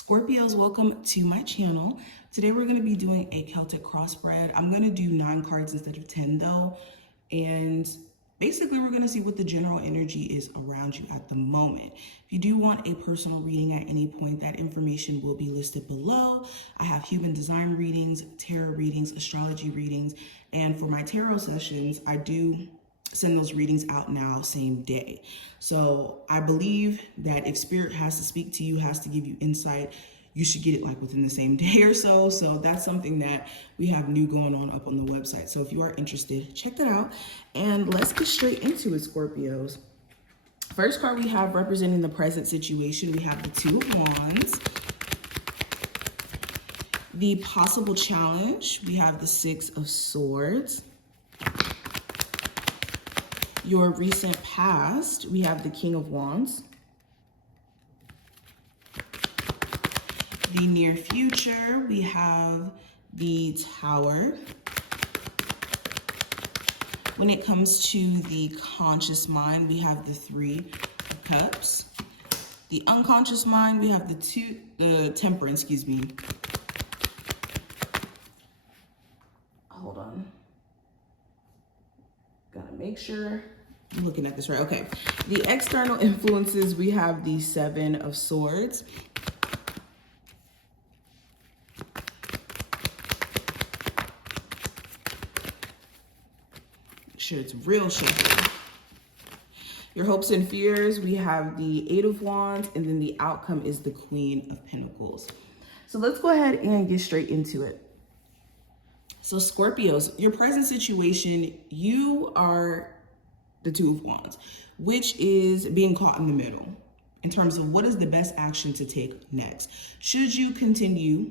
Scorpios, welcome to my channel. Today we're going to be doing a Celtic crossbred. I'm going to do 9 cards instead of 10 though. And basically we're going to see what the general energy is around you at the moment. If you do want a personal reading at any point, that information will be listed below. I have human design readings, tarot readings, astrology readings, and for my tarot sessions, I do send those readings out now same day. So I believe that if spirit has to speak to you, has to give you insight, you should get it like within the same day or so. So that's something that we have new going on up on the website. So if you are interested, check that out. And let's get straight into it, Scorpios. First card we have representing the present situation, we have the Two of Wands. The possible challenge, we have the Six of Swords. Your recent past, we have the King of Wands. The near future, we have the Tower. When it comes to the conscious mind, we have the Three of Cups. The unconscious mind, we have the Temperance, excuse me. Hold on. Gotta make sure I'm looking at this right. Okay. The external influences, we have the Seven of Swords. Make sure it's real shaky. Your hopes and fears, we have the Eight of Wands, and then the outcome is the Queen of Pentacles. So let's go ahead and get straight into it. So Scorpios, your present situation, you are the Two of Wands, which is being caught in the middle in terms of what is the best action to take next. Should you continue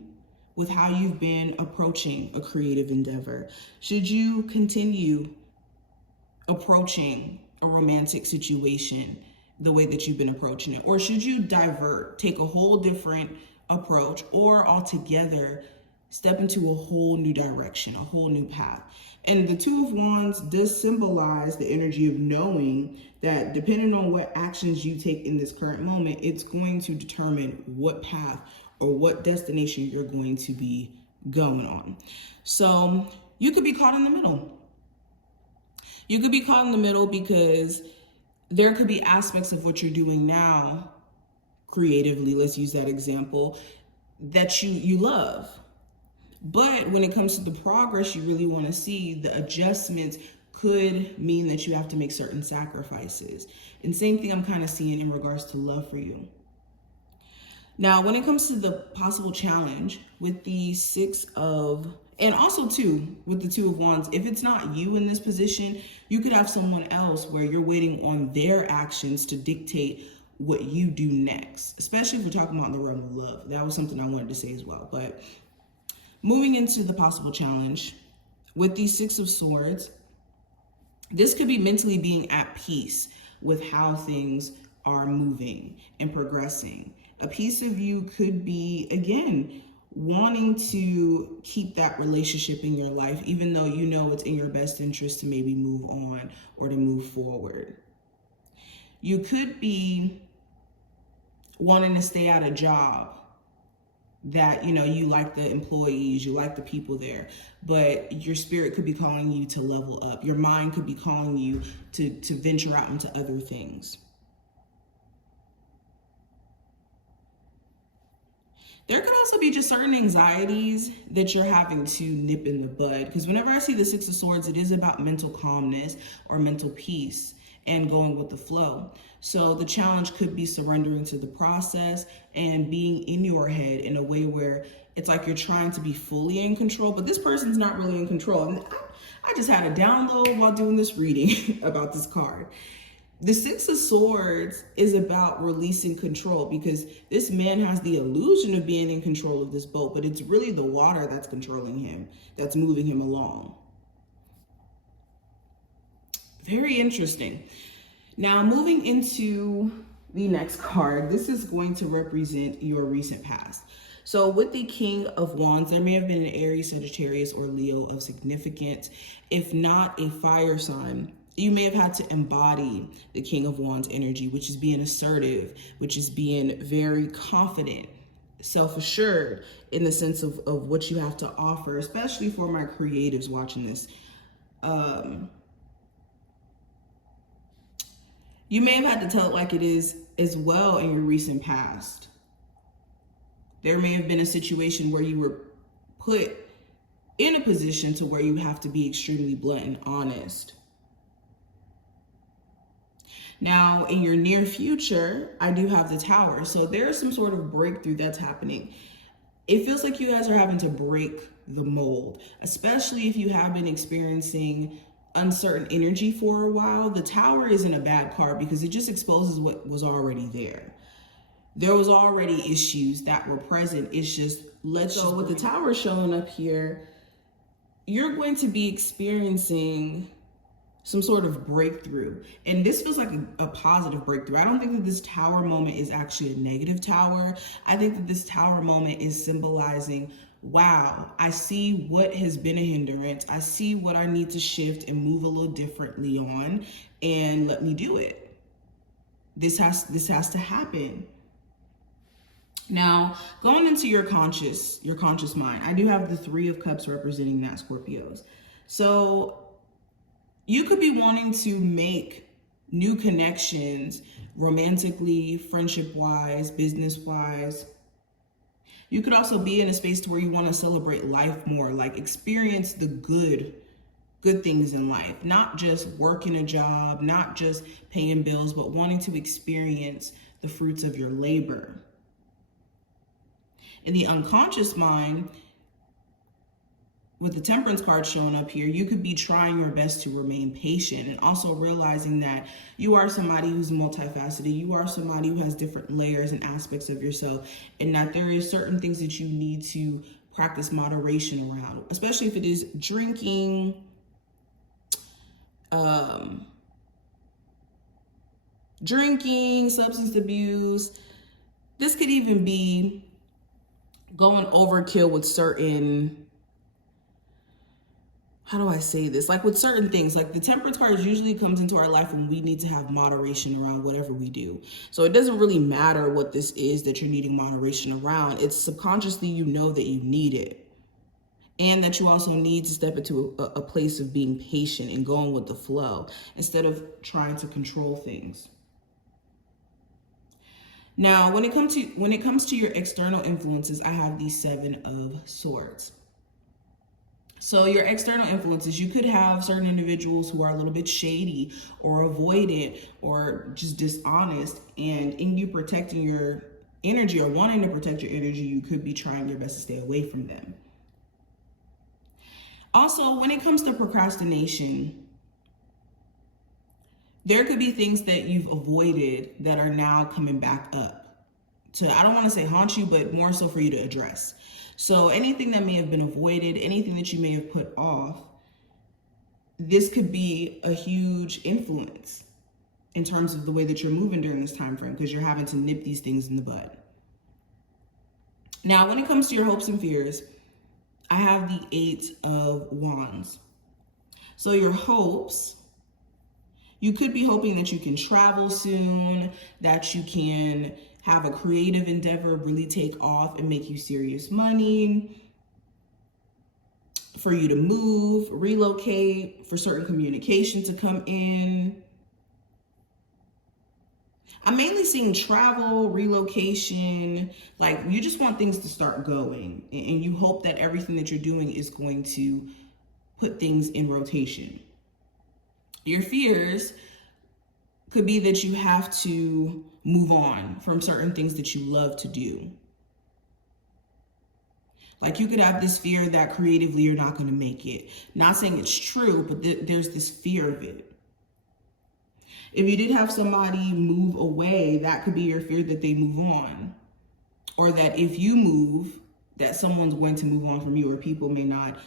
with how you've been approaching a creative endeavor? Should you continue approaching a romantic situation the way that you've been approaching it? Or should you divert, take a whole different approach, or altogether step into a whole new direction, a whole new path? And the Two of Wands does symbolize the energy of knowing that depending on what actions you take in this current moment, it's going to determine what path or what destination you're going to be going on. So you could be caught in the middle. You could be caught in the middle because there could be aspects of what you're doing now creatively, let's use that example, that you love. But when it comes to the progress you really want to see, the adjustments could mean that you have to make certain sacrifices. And same thing I'm kind of seeing in regards to love for you. Now, when it comes to the possible challenge with the and also too, with the Two of Wands, if it's not you in this position, you could have someone else where you're waiting on their actions to dictate what you do next, especially if we're talking about the realm of love. That was something I wanted to say as well. But moving into the possible challenge with the Six of Swords, this could be mentally being at peace with how things are moving and progressing. A piece of you could be, again, wanting to keep that relationship in your life, even though you know it's in your best interest to maybe move on or to move forward. You could be wanting to stay at a job that, you know, you like the employees, you like the people there, but your spirit could be calling you to level up. Your mind could be calling you to venture out into other things. There could also be just certain anxieties that you're having to nip in the bud, because whenever I see the Six of Swords, it is about mental calmness or mental peace and going with the flow. So the challenge could be surrendering to the process and being in your head in a way where it's like you're trying to be fully in control, but this person's not really in control. And I just had a download while doing this reading about this card. The Six of Swords is about releasing control, because this man has the illusion of being in control of this boat, but it's really the water that's controlling him, that's moving him along. Very interesting. Now, moving into the next card, this is going to represent your recent past. So with the King of Wands, there may have been an Aries, Sagittarius, or Leo of significance. If not a fire sign, you may have had to embody the King of Wands energy, which is being assertive, which is being very confident self-assured in the sense of what you have to offer, especially for my creatives watching this. You may have had to tell it like it is as well in your recent past. There may have been a situation where you were put in a position to where you have to be extremely blunt and honest. Now, in your near future, I do have the Tower. So there's some sort of breakthrough that's happening. It feels like you guys are having to break the mold, especially if you have been experiencing uncertain energy for a while. The Tower isn't a bad card because it just exposes what was already there. There was already issues that were present. It's just, so with the Tower showing up here, you're going to be experiencing some sort of breakthrough. And this feels like a positive breakthrough. I don't think that this Tower moment is actually a negative Tower. I think that this Tower moment is symbolizing, wow, I see what has been a hindrance. I see what I need to shift and move a little differently on, and let me do it. This has to happen. Now, going into your conscious mind, I do have the Three of Cups representing that, Scorpios. So you could be wanting to make new connections romantically, friendship-wise, business-wise. You could also be in a space to where you want to celebrate life more, like experience the good things in life, not just working a job, not just paying bills, but wanting to experience the fruits of your labor. In the unconscious mind, with the Temperance card showing up here, you could be trying your best to remain patient and also realizing that you are somebody who's multifaceted. You are somebody who has different layers and aspects of yourself, and that there is certain things that you need to practice moderation around, especially if it is drinking, substance abuse. This could even be going overkill with certain, how do I say this? Like with certain things, like the Temperance card usually comes into our life when we need to have moderation around whatever we do. So it doesn't really matter what this is that you're needing moderation around. It's subconsciously, you know that you need it. And that you also need to step into a place of being patient and going with the flow instead of trying to control things. Now, when it comes to your external influences, I have the Seven of Swords. So your external influences, you could have certain individuals who are a little bit shady or avoidant or just dishonest, and in you protecting your energy or wanting to protect your energy, you could be trying your best to stay away from them. Also, when it comes to procrastination, there could be things that you've avoided that are now coming back up to, I don't want to say haunt you, but more so for you to address. So anything that may have been avoided, anything that you may have put off, this could be a huge influence in terms of the way that you're moving during this time frame, because you're having to nip these things in the bud. Now, when it comes to your hopes and fears, I have the Eight of Wands. So your hopes, you could be hoping that you can travel soon, that you can have a creative endeavor really take off and make you serious money, for you to move, relocate, for certain communication to come in. I'm mainly seeing travel, relocation, like you just want things to start going, and you hope that everything that you're doing is going to put things in rotation. Your fears could be that you have to move on from certain things that you love to do. Like you could have this fear that creatively you're not going to make it. Not saying it's true, but there's this fear of it. If you did have somebody move away, that could be your fear that they move on. Or that if you move, that someone's going to move on from you, or people may not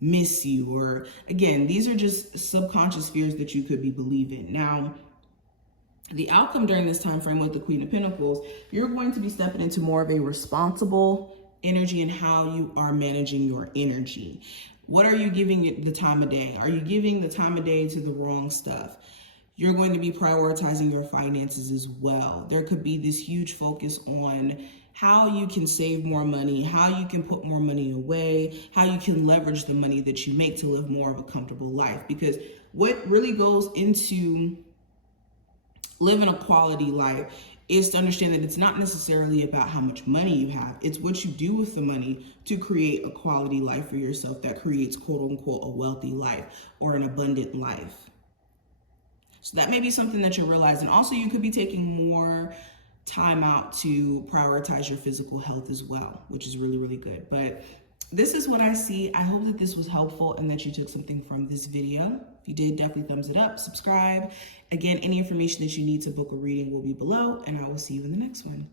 miss you. Or again, these are just subconscious fears that you could be believing. Now, the outcome during this time frame with the Queen of Pentacles, you're going to be stepping into more of a responsible energy in how you are managing your energy. What are you giving it the time of day? Are you giving the time of day to the wrong stuff? You're going to be prioritizing your finances as well. There could be this huge focus on how you can save more money, how you can put more money away, how you can leverage the money that you make to live more of a comfortable life. Because what really goes into living a quality life is to understand that it's not necessarily about how much money you have. It's what you do with the money to create a quality life for yourself that creates, quote unquote, a wealthy life or an abundant life. So that may be something that you're realizing. Also, you could be taking more time out to prioritize your physical health as well, which is really, really good. But this is what I see. I hope that this was helpful and that you took something from this video. If you did, definitely thumbs it up, subscribe. Again, any information that you need to book a reading will be below, and I will see you in the next one.